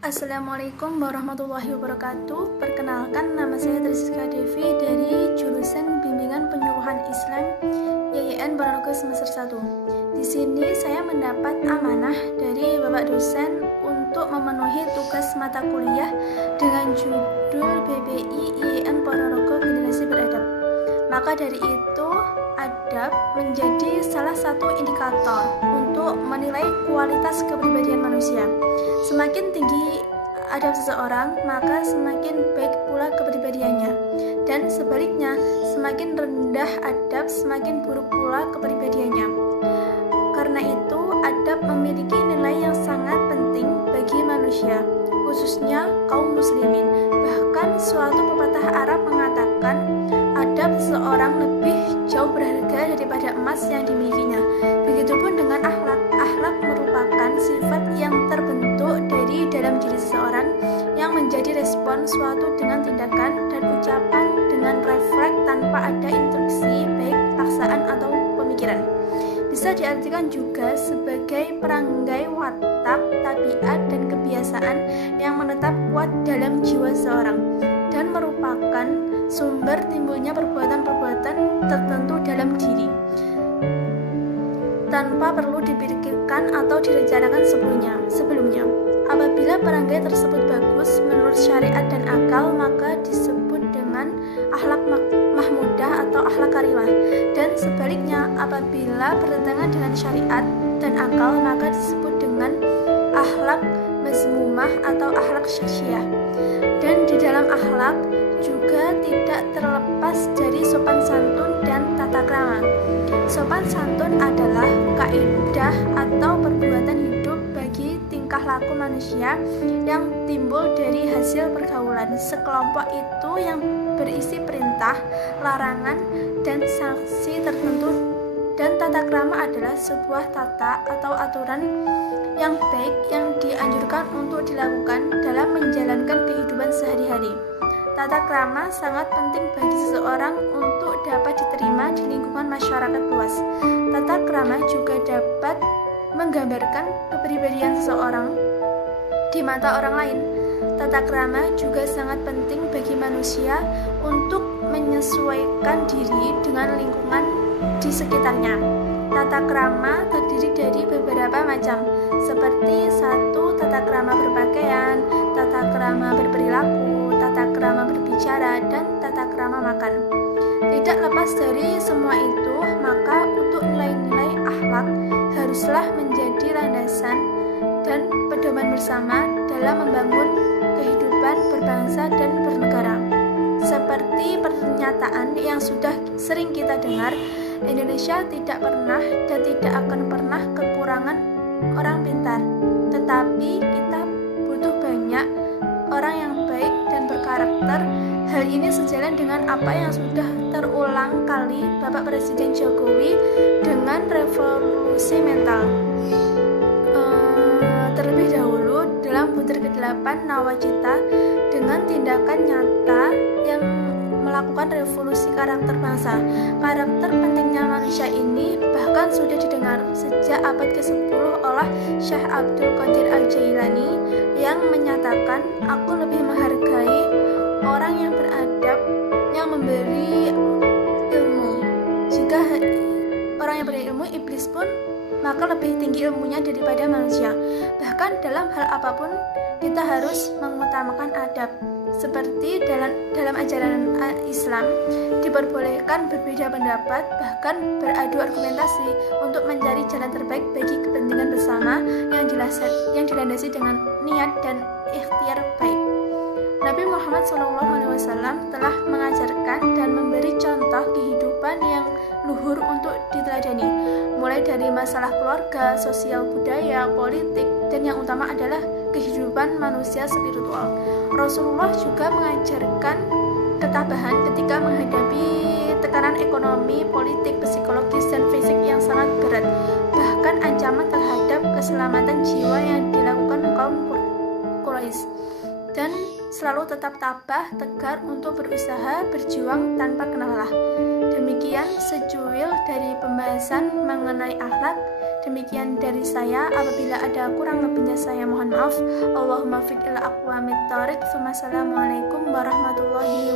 Assalamualaikum warahmatullahi wabarakatuh. Perkenalkan, nama saya Triska Devi dari jurusan Bimbingan Penyuluhan Islam YIN Ponorogo semester 1. Di sini saya mendapat amanah dari Bapak dosen untuk memenuhi tugas mata kuliah dengan judul BPI YIN Ponorogo Generasi Beradab. Maka dari itu, adab menjadi salah satu indikator untuk menilai kualitas kepribadian manusia. Semakin tinggi adab seseorang, maka semakin baik pula kepribadiannya. Dan sebaliknya, semakin rendah adab, semakin buruk pula kepribadiannya. Karena itu, adab memiliki nilai yang sangat penting bagi manusia, khususnya kaum muslimin. Bahkan suatu pepatah Arab mengatakan, adab seseorang lebih jauh berharga daripada emas yang dimilikinya. Begitupun dengan akhlak. Akhlak merupakan sifat yang terbentuk dari dalam diri seseorang yang menjadi respon suatu dengan tindakan dan ucapan dengan refleks tanpa ada instruksi baik paksaan atau pemikiran. Bisa diartikan juga sebagai perangai watak, tabiat, dan kebiasaan yang menetap kuat dalam jiwa seseorang dan merupakan sumber timbulnya perbuatan-perbuatan tertentu dalam diri tanpa perlu dipikirkan atau direncanakan sebelumnya. Apabila perangai tersebut bagus menurut syariat dan akal, maka disebut dengan akhlak mahmudah atau akhlak karimah. Dan sebaliknya, apabila bertentangan dengan syariat dan akal, maka disebut dengan akhlak mazmumah atau akhlak syar'iyah. Dan di dalam akhlak juga tidak terlepas dari sopan santun dan tata krama. Sopan santun adalah kaidah atau perbuatan hidup bagi tingkah laku manusia yang timbul dari hasil pergaulan sekelompok itu yang berisi perintah, larangan, dan sanksi tertentu. Dan tata krama adalah sebuah tata atau aturan yang baik yang dianjurkan untuk dilakukan dalam menjalankan kehidupan sehari-hari. Tata krama sangat penting bagi seseorang untuk dapat diterima di lingkungan masyarakat luas. Tata krama juga dapat menggambarkan kepribadian seseorang di mata orang lain. Tata krama juga sangat penting bagi manusia untuk menyesuaikan diri dengan lingkungan di sekitarnya. Tata krama terdiri dari beberapa macam, seperti 1. Tata krama berpakaian, tata krama berperilaku, tata krama berbicara, dan tata krama makan. Tidak lepas dari semua itu, maka untuk nilai-nilai akhlak haruslah menjadi landasan dan pedoman bersama dalam membangun kehidupan berbangsa dan bernegara. Seperti pernyataan yang sudah sering kita dengar, Indonesia tidak pernah dan tidak akan pernah kekurangan orang pintar, tetapi kita butuh banyak orang yang baik dan berkarakter. Hal ini sejalan dengan apa yang sudah terulang kali Bapak Presiden Jokowi dengan revolusi mental. Terlebih dahulu dalam butir ke-8 Nawacita dengan tindakan nyata yang melakukan revolusi karakter bangsa. Karakter pentingnya manusia ini bahkan sudah didengar sejak abad ke-10 oleh Syekh Abdul Qadir Al-Jailani yang menyatakan, aku lebih menghargai orang yang beradab yang memberi ilmu. Jika orang yang berilmu, iblis pun maka lebih tinggi ilmunya daripada manusia. Bahkan dalam hal apapun kita harus mengutamakan adab. Seperti dalam ajaran Islam diperbolehkan berbeda pendapat, bahkan beradu argumentasi untuk mencari jalan terbaik bagi kepentingan bersama yang dilandasi dengan niat dan ikhtiar baik. Nabi Muhammad SAW telah mengajarkan dan memberi contoh kehidupan yang luhur untuk diteladani, mulai dari masalah keluarga, sosial, budaya, politik, dan yang utama adalah kehidupan manusia spiritual. Rasulullah juga mengajarkan ketabahan ketika menghadapi tekanan ekonomi, politik, psikologis, dan fisik yang sangat berat, bahkan ancaman terhadap keselamatan jiwa yang dilakukan kaum Quraisy, dan selalu tetap tabah, tegar untuk berusaha, berjuang tanpa kenal lelah. Demikian secuil dari pembahasan mengenai akhlak Demikian dari saya, apabila ada kurang lebihnya saya mohon maaf. Allahumma fiq ila aqwamit thoriq. Assalamualaikum warahmatullahi